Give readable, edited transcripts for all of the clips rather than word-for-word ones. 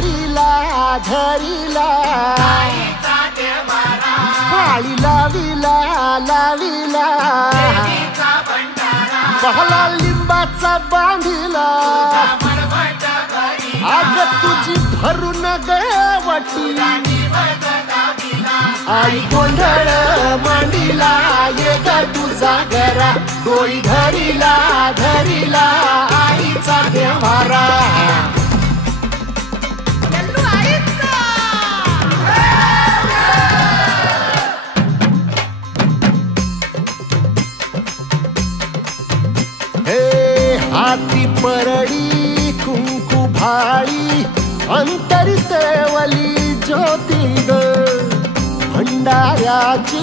धरिला धरिला काळी लाविला लाविला पहला लिंबाचा बांधिला आग तुझी भरून गवटी आई गोंधळ मांडिला ये ग तुझा घरा डोई धरिला धरिला आईचा देवारा हाती परडी कुंकू भाळी अंतरितवली ज्योती ग भंडाऱ्याची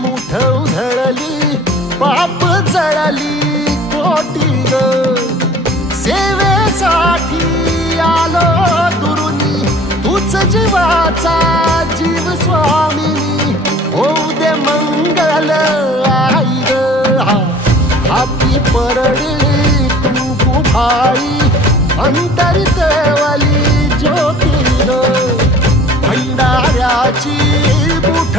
मुठ उधळली पाप जळली कोटी ग सेवेसाठी आलो दुरुनी तूच जीवाचा जीव स्वामिनी होऊ दे मंगल आई ग हाती परडी भाई अंतरितवली ज्योती भंडाऱ्याची मुठ